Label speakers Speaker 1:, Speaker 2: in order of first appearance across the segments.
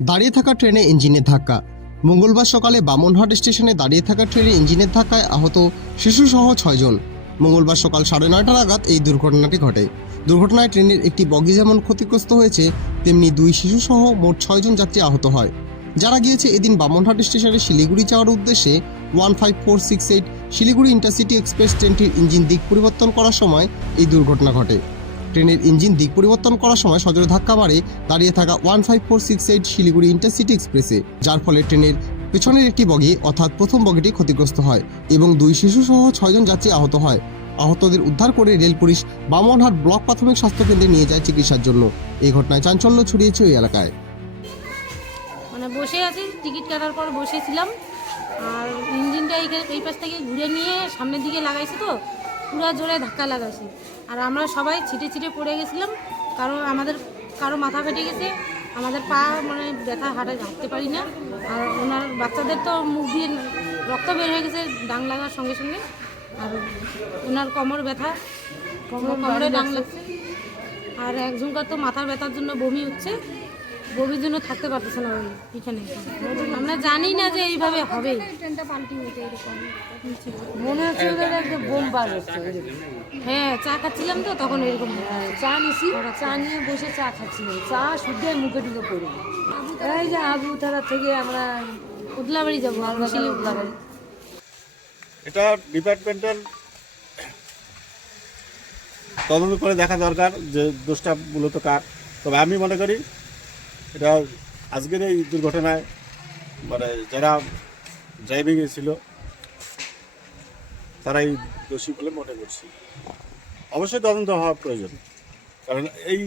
Speaker 1: দাঁড়িয়ে থাকা ট্রেনে ইঞ্জিনের ধাক্কা। মঙ্গলবার সকালে বামনহাট স্টেশনে দাঁড়িয়ে থাকা ট্রেনে ইঞ্জিনের ধাক্কায় আহত শিশুসহ ছয়জন। মঙ্গলবার সকাল সাড়ে নয়টা নাগাদ এই দুর্ঘটনাটি ঘটে। দুর্ঘটনায় ট্রেনের একটি বগি যেমন ক্ষতিগ্রস্ত হয়েছে, তেমনি দুই শিশুসহ মোট ছয়জন যাত্রী আহত হয়। যারা গিয়েছে, এদিন বামনহাট স্টেশনে শিলিগুড়ি যাওয়ার উদ্দেশ্যে one five four six eight Siliguri intercity express ট্রেনটির ইঞ্জিন দিক পরিবর্তন করার সময় এই দুর্ঘটনা ঘটে। ট্রেনের ইঞ্জিন দিক পরিবর্তন করার সময় সজোরে ধাক্কা মারে দাঁড়িয়ে থাকা one five four six eight Siliguri intercity এক্সপ্রেসে, যার ফলে ট্রেনের পেছনের একটি বগি অর্থাৎ প্রথম বগিটি ক্ষতিগ্রস্ত হয় এবং দুই শিশুসহ ছয়জন যাত্রী আহত হয়। আহতদের উদ্ধার করে রেল পুলিশ বামনহাট ব্লক প্রাথমিক স্বাস্থ্যকেন্দ্রে নিয়ে যায় চিকিৎসার জন্য। এই ঘটনায় চাঞ্চল্য ছড়িয়েছে ওই এলাকায়।
Speaker 2: মানে বসে আছি, টিকিট কাটার পর বসেছিলাম। আর ইঞ্জিনটা এই পাশ থেকে ঘুরে নিয়ে সামনের দিকে লাগাইছে তো, পুরো জোরে ধাক্কা লাগাইছে। আর আমরা সবাই ছিটে ছিটে পড়ে গেছিলাম কারণ আমাদের কারও মাথা ফেটে গেছে আমাদের পা মানে ব্যথা হাঁটা হাঁটতে পারি না। আর ওনার বাচ্চাদের তো মুখ দিয়ে রক্ত বের হয়ে গেছে ডাং লাগার সঙ্গে সঙ্গে। আর ওনার কোমর ব্যথা কোমরে ডাং লাগছে। আর একজনকার তো মাথার ব্যথার জন্য বমি হচ্ছে বমির জন্য থাকতে পারতেছে না এখানে। আমরা জানি না যে এইভাবে হবে।
Speaker 3: মনে হচ্ছে একটা বোম হচ্ছে
Speaker 2: হ্যাঁ চা খাচ্ছিলাম তো তখন এরকম
Speaker 3: চা নিছি চা নিয়ে বসে চা খাচ্ছিলাম চা শুদ্ধ মুখে ঢুকে পড়ে। এই যে আবু তারা থেকে আমরা
Speaker 2: উদলাবাড়ি যাব শিলিগুড়ি।
Speaker 3: উদলাবাড়ি।
Speaker 4: এটা ডিপার্টমেন্টাল তদন্ত করে দেখা দরকার যে দোষটা মূলত কার। তবে আমি মনে করি এটা আজকের এই দুর্ঘটনায় মানে যারা ড্রাইভিংয়ে ছিল তারাই দোষী বলে মনে করছি। অবশ্যই তদন্ত হওয়া প্রয়োজন। কারণ এই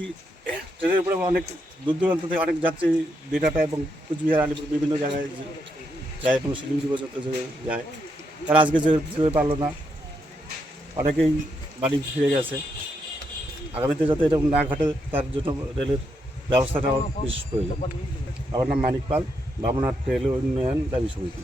Speaker 4: ট্রেনের উপরে অনেক দূর দূরান্ত থেকে অনেক যাত্রী দিনাটা এবং কুচবিহার, আলিপুর বিভিন্ন জায়গায় যায় এবং শিলিগুড়ি পর্যন্ত যায়, তারা আজকে যেতে পারল না, অনেকেই বাড়ি ফিরে গেছে। আগামীতে যাতে এরকম না ঘটে, তার জন্য রেলের ব্যবস্থা নেওয়া বিশেষ প্রয়োজন। আমার নাম মানিক পাল বামনাট রেল উন্নয়ন দাবি সমিতি।